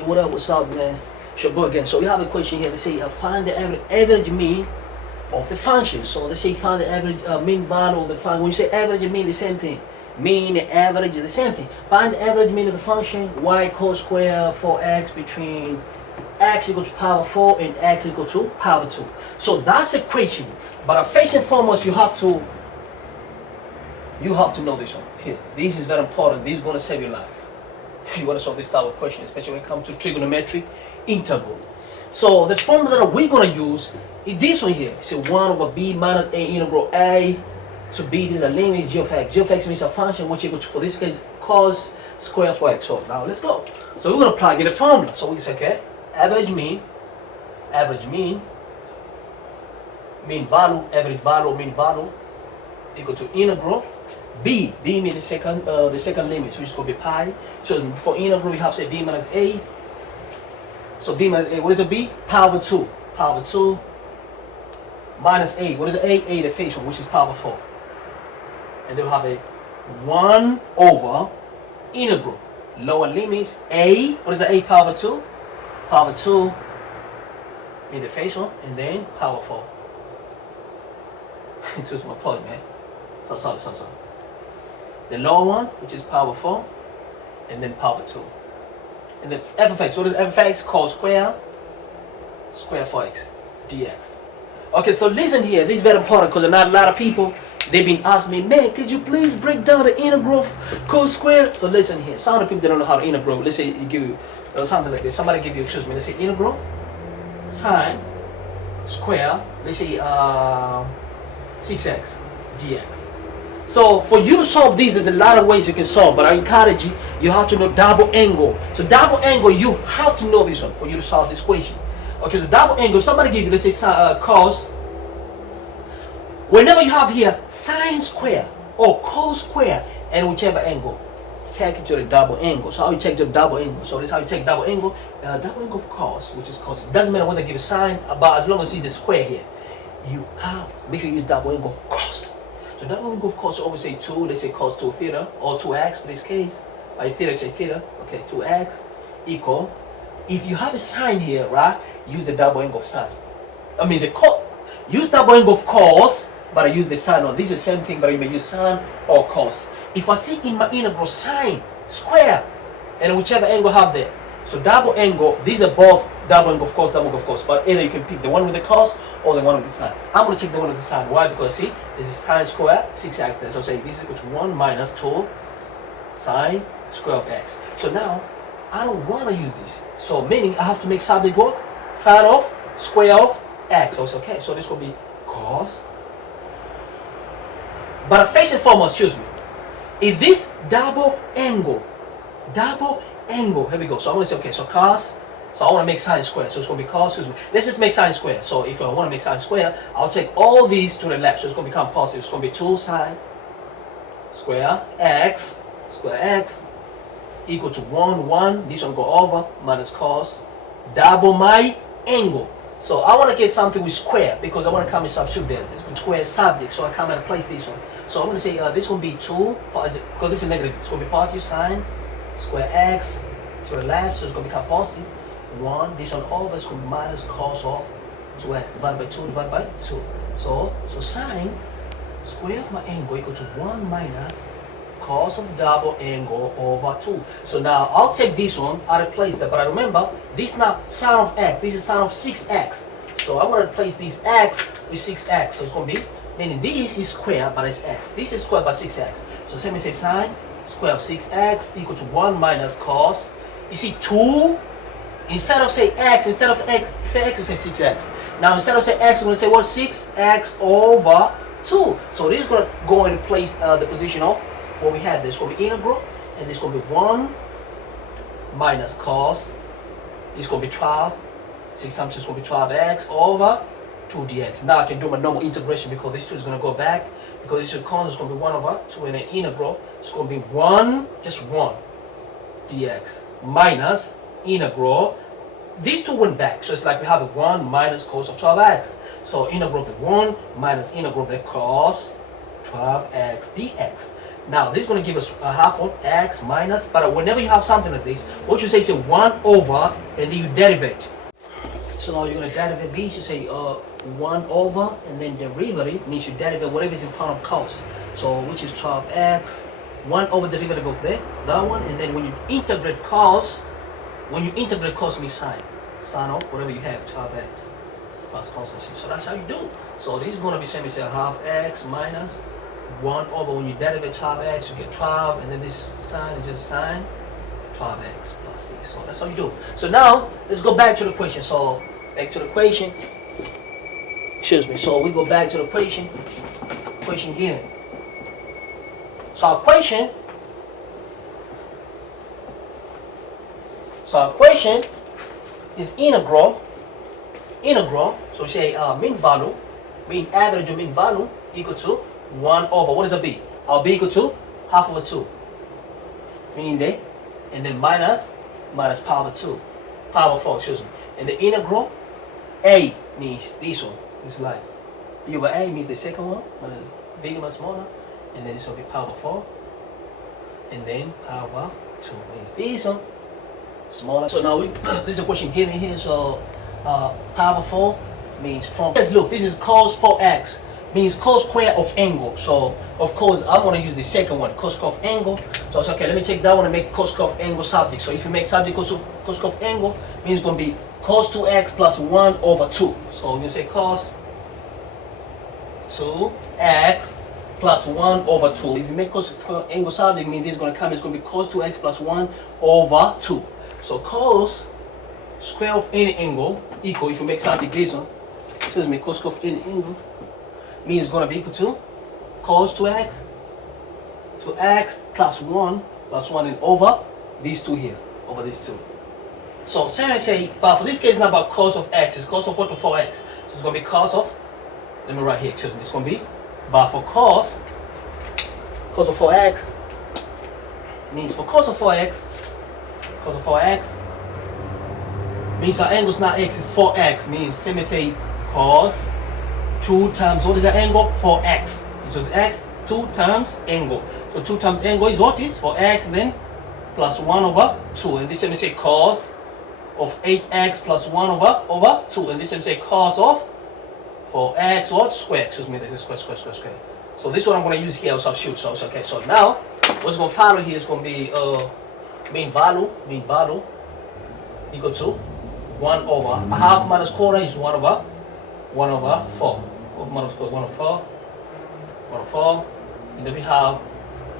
What up? What's up, man? Sure, go again. So we have a question here. Let's say find the average mean of the function. So let's say find the average mean value of the function. When you say average and mean, the same thing. Mean and average is the same thing. Find the average mean of the function y cos square for x between x equal to power 4 and x equal to power 2. So that's equation. But first and foremost, you have to know this one here. This is very important. This is going to save your life. You want to solve this type of question, especially when it comes to trigonometric integral. So the formula that we're going to use is this one here. So 1 over b minus a integral a to b. This is a limit g of x. G of x means a function which equal to, for this case, cos square for x. So now let's go. So we're going to plug in the formula. So we can say, okay, average mean value, average value, mean value equal to integral b means the second limit, which is going to be pi. So for integral we have say b minus a. So b minus a, what is a b? Power 2 minus a, what is a? The face one, which is power 4. And then we have a 1 over integral lower limits a, what is the a? Power 2 in the face one, and then power 4. Excuse my point, man. Sorry. The lower one, which is power 4, and then power 2. And the f of x, what is f of x? Cos square for x, dx. Okay, so listen here, this is very important because not a lot of people, they've been asking me, man, could you please break down the integral of cos square? So listen here, some of the people, they don't know how to integral. Let's say you give you something like this. Somebody give you, excuse me, let's say integral sine square, let's say 6x dx. So for you to solve these, there's a lot of ways you can solve, but I encourage you, you have to know double angle. So double angle, you have to know this one for you to solve this equation. Okay, so double angle, somebody give you, let's say cos, whenever you have here sine square or cos square, and whichever angle, take it to the double angle. So how you take to the double angle? So this is how you take double angle. Double angle of cos, which is cos. It doesn't matter whether they give a sine, but as long as you see the square here, you have, make sure you use double angle of cos. So double angle of cos, you always say 2, let's say cos 2 theta, or 2x for this case. By theta, say theta, okay, 2x equal. If you have a sine here, right, use the double angle of sine. I mean, use double angle of cos, but I use the sine on. This is the same thing, but you may use sine or cos. If I see in my integral sine square, and whichever angle I have there, so double angle, these are both double angle of cos, double angle of cos, but either you can pick the one with the cos or the one with the sine. I'm going to take the one with the sine. Why? Because see, this is sine square, 6x there. So say this is equal to 1 minus 2 sine square of x. So now, I don't want to use this. So meaning I have to make something what? Sine of square of x. So it's okay. So this will be cos. But first and foremost, excuse me, if this double angle, here we go. So I'm going to say, okay, so cos, so I want to make sine square. So it's going to be cos, excuse me. Let's just make sine square. So if I want to make sine square, I'll take all these to the left. So it's going to become positive. It's going to be 2 sine square x equal to 1. This one go over minus cos double my angle. So I want to get something with square because I want to come and substitute there. It's square subject, so I come and place this one. So I'm going to say this will be 2, because this is negative. It's going to be positive sine square x to the left, so it's going to become positive 1. This one over is going to be minus cos of 2x divided by 2 divided by 2. So sine square of my angle equal to 1 minus cos of double angle over 2. So now I'll take this one, I'll replace that. But I remember, this is not sine of x, this is sine of 6x. So I want to replace this x with 6x. So it's going to be, meaning this is square, but it's x. This is square by 6x. So let me say sine square of 6x equal to 1 minus cos. You see 2, instead of say x, you say x, you say 6x. Now instead of say x, we're going to say what? 6x over 2. So this is going to go and replace the position of what we had. This is going to be integral, and this is going to be 1 minus cos. This is going to be 12. 6 times 2 is going to be 12x over 2 dx. Now I can do my normal integration because this 2 is going to go back. Because this is constant, it's going to be 1 over 2, and an integral, it's going to be 1, just 1 dx minus integral. These 2 went back, so it's like we have a 1 minus cos of 12x. So integral of the 1 minus integral of the cos 12x dx. Now this is going to give us a half of x minus, but whenever you have something like this, what you say is 1 over, and then you derivate. So now you're going to derivate these, you say 1 over, and then derivative means you derivate whatever is in front of cos. So which is 12x, 1 over derivative of that one, and then when you integrate cos means sine of whatever you have, 12x plus cos and c. So that's how you do. So this is going to be same as a half x minus 1 over, when you derivate 12x, you get 12, and then this sine is just sine 12x plus c. So that's how you do. So now let's go back to the equation. So back to the equation. Excuse me. So we go back to the equation. Equation given. So our equation is integral. So we say mean average of mean value equal to 1 over, what is a b? Our b equal to half over 2. Meaning that, and then minus power 2. Power 4, excuse me. And the integral a means this one. It's like b over a means the second one, bigger and smaller. And then this will be power 4. And then power 2 means this one. Smaller. So now this is a question given here. So power 4 means from. Let's look. This is cos 4x. Means cos square of angle. So of course I'm gonna use the second one, cos square of angle. So it's okay. Let me take that one and make cos square of angle subject. So if you make subject cos square of angle, means it's gonna be cos 2x plus 1 over 2. So you say cos 2x plus 1 over 2. If you make cos square of angle subject, means this is gonna come. It's gonna be cos 2x plus 1 over 2. So cos square of any angle equal, if you make subject this one, excuse me, cos square of any angle means it's going to be equal to cos 2x plus 1 and over these two here, over these two. So say, but for this case, it's not about cos of x, it's cos of what to 4x. So it's going to be cos of, let me write here, excuse me, it's going to be, but for cos of 4x, means for cos of 4x, means our angle is not x, it's 4x, means same as say cos 2 times, what is the angle? 4x. So it's x, 2 times angle. So 2 times angle is what is? 4x, then plus 1 over 2. And this let me say cos of 8x plus 1 over 2. And this let me say cos of 4x what? Square. Excuse me, this is square. So this one I'm going to use here, I'll substitute. So okay, so now what's going to follow here is going to be mean value equal to 1 over a half minus quarter is 1 over 4. Minus 1 over 4. And then we have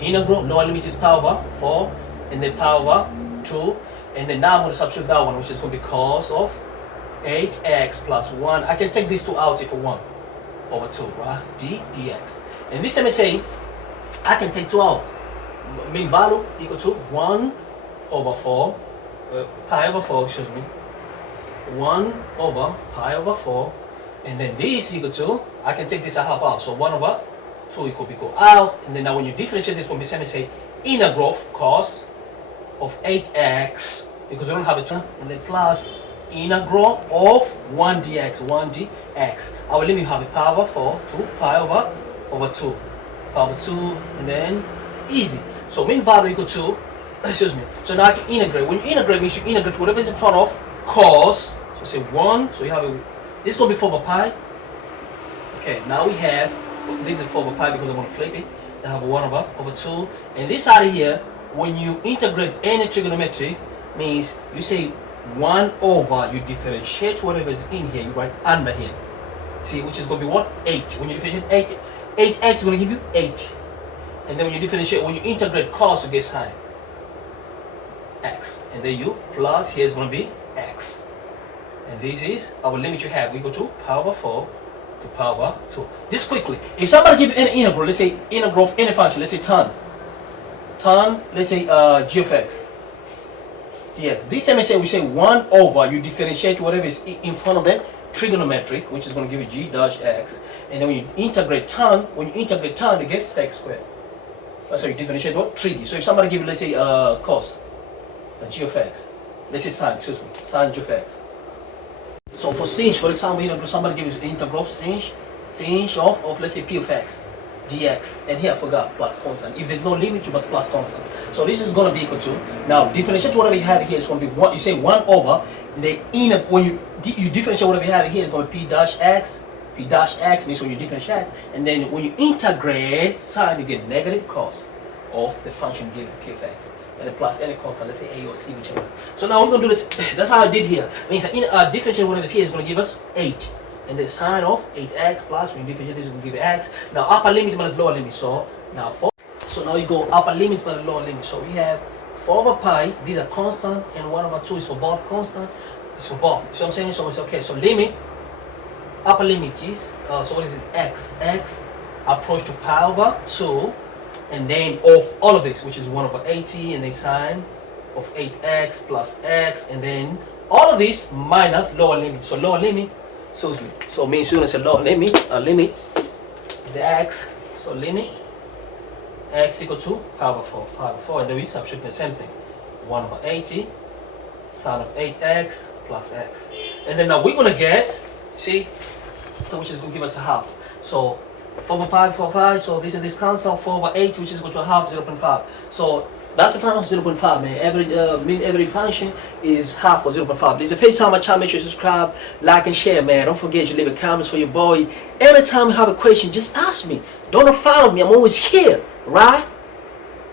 integral, lower limit is power over 4, and then power over 2. And then now I'm going to substitute that one, which is going to be cos of 8x plus 1. I can take these two out if I want. Over 2, right? dx. And this let me say, I can take 2 out. Mean value equal to 1 over 4, pi over 4, excuse me. 1 over pi over 4. And then this equal to, I can take this a half out. So 1 over 2 equal be go out. And then now when you differentiate this one, we say integral of cos of 8x, because we don't have a 2, and then plus integral of 1 dx. Our limit have a power over 4 to pi over 2. Power over 2, and then easy. So mean value equal to, excuse me. So now I can integrate. When you integrate, means you integrate whatever is in front of cos. So say 1, so you have a, this is going to be 4 over pi. Okay, now we have, this is 4 over pi because I'm going to flip it. I have 1 over 2. And this out of here, when you integrate any trigonometry, means you say 1 over, you differentiate whatever is in here, you write under here. See, which is going to be what? 8. When you differentiate 8x is going to give you 8. And then when you differentiate, when you integrate cos, you get sine x. And then you plus, here is going to be x. And this is our limit you have. We go to power over 4 to power over 2. Just quickly, if somebody give you an integral, let's say integral of any function, let's say tan, let's say g of x dx. This time I say we say 1 over, you differentiate whatever is in front of it, trigonometric, which is going to give you g dash x. And then when you integrate tan, you get sec squared. That's how you differentiate what? 3D. So if somebody give you, let's say cos g of x, let's say sin g of x. So for sinh, for example, somebody gives you integral of sinh of let's say p of x. dx, and here I forgot plus constant. If there's no limit, you must plus constant. So this is going to be equal to, now differentiate whatever you have here is going to be 1, you say 1 over, the inner, when you differentiate whatever you have here is going to be p dash x means when you differentiate, and then when you integrate sine, you get negative cos of the function given p of x, and then plus any constant, let's say a or c, whichever. So now we're going to do this, that's how I did here. Means that differentiate whatever is here is going to give us 8. And the sine of 8x plus, when you differentiate this, will give you x. Now upper limit minus lower limit. So now now you go upper limits minus lower limit. So we have 4 over pi, these are constant, and 1 over 2 is for both constant. It's for both. So I'm saying, so it's okay. So limit, upper limit is, so what is it? X approach to pi over 2, and then of all of this, which is 1 over 80, and then sine of 8x plus x, and then all of this minus lower limit. So lower limit, so means students say lower limit, limit is the x, so limit x equal to pi over 4, and then we substitute the same thing, 1 over 80 sine of 8x plus x, and then now we're gonna get, see, so which is going to give us a half. So 4 over 5, 4 over 5, so this and this cancel, 4 over 8, which is equal to a half, 0.5. So that's the function of 0.5, man. Every function is half or 0.5. This is the first time I try to make sure you subscribe, like, and share, man. Don't forget to leave a comments for your boy. Anytime you have a question, just ask me. Don't follow me. I'm always here, right?